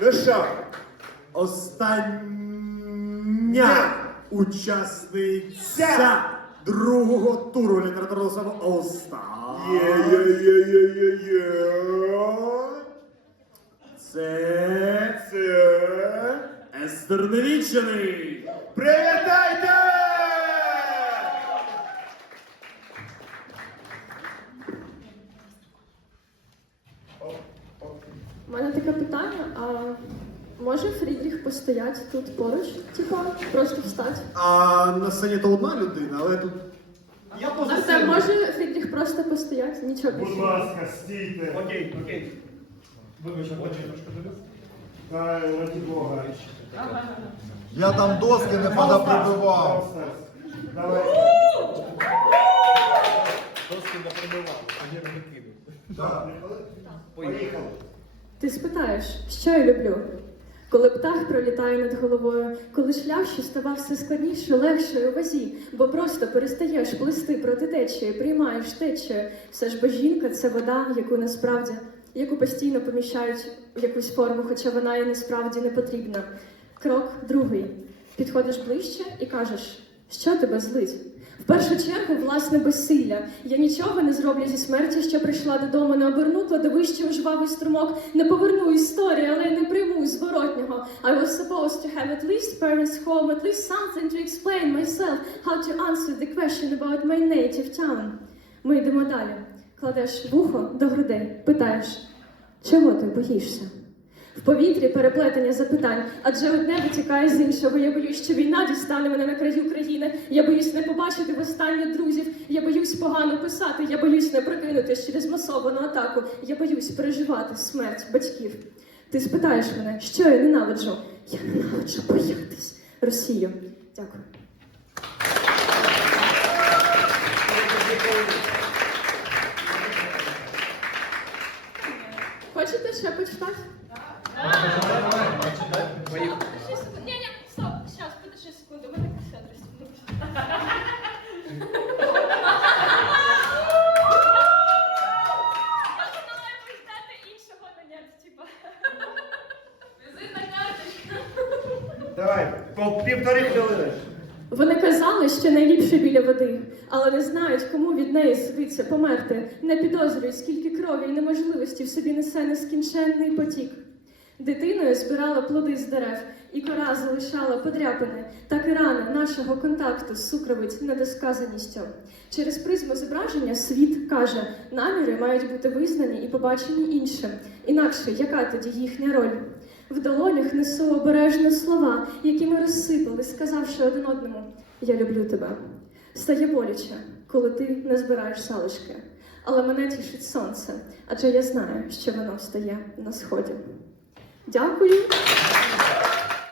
Ну що? Остання учасниця другого туру літературного слова. Є-є-є-є-є-є. Це Це... Естер Невічений. Привітайте! У мене таке питання, а може Фрідріх постоять тут поруч? Типа, просто встать? А на сцені то одна людина, але тут Я А це може Фрідріх просто постоять? Нічого Будь більше. ласка, стійте. Окей, окей. Вибач, я очі трошки дивлюсь. Раді Бога. Я там доски не понаприбивав. Давай. Доски не прибивав, а не викинув. Поїхали. Ти спитаєш, що я люблю? Коли птах пролітає над головою, коли шлях, що ставав все складніше, легше у вазі, бо просто перестаєш плисти проти течії, приймаєш течію. Все ж бо жінка це вода, яку насправді, яку постійно поміщають в якусь форму, хоча вона і насправді не потрібна. Крок другий. Підходиш ближче і кажеш, що тебе злить? Першу чергу, власне, безсилля. Я нічого не зроблю зі смерті, що прийшла додому, не оберну кладовище у жвавий струмок, не поверну історії, але й не прийму зворотнього. I was supposed to have at least parents home, at least something to explain myself, how to answer the question about my native town. Ми йдемо далі. Кладеш вухо до грудей, питаєш, чого ти боїшся? В повітрі переплетення запитань, адже одне витікає з іншого. Я боюсь, що війна дістане мене на краю країни. Я боюсь не побачити востаннє друзів. Я боюсь погано писати. Я боюсь не прокинутися через масовану атаку. Я боюсь переживати смерть батьків. Ти спитаєш мене, що я ненавиджу? Я ненавиджу боятись Росію. Дякую. Хочете ще почитати? Ні-ні, стоп, зараз, подожди секунду, іншого на нет, типа. Вони казали, що найліпше біля води, але не знають, кому від неї судиться померти, не підозрюють, скільки крові і неможливості в собі несе нескінченний потік. Дитиною збирала плоди з дерев, і кора залишала подряпини, так і рани нашого контакту сукровить недосказаністю. Через призму зображення світ каже, наміри мають бути визнані і побачені іншим. Інакше яка тоді їхня роль? В долонях несу обережно слова, які ми розсипали, сказавши один одному Я люблю тебе. Стає боляче, коли ти не збираєш залишки. Але мене тішить сонце, адже я знаю, що воно встає на сході. Дякую.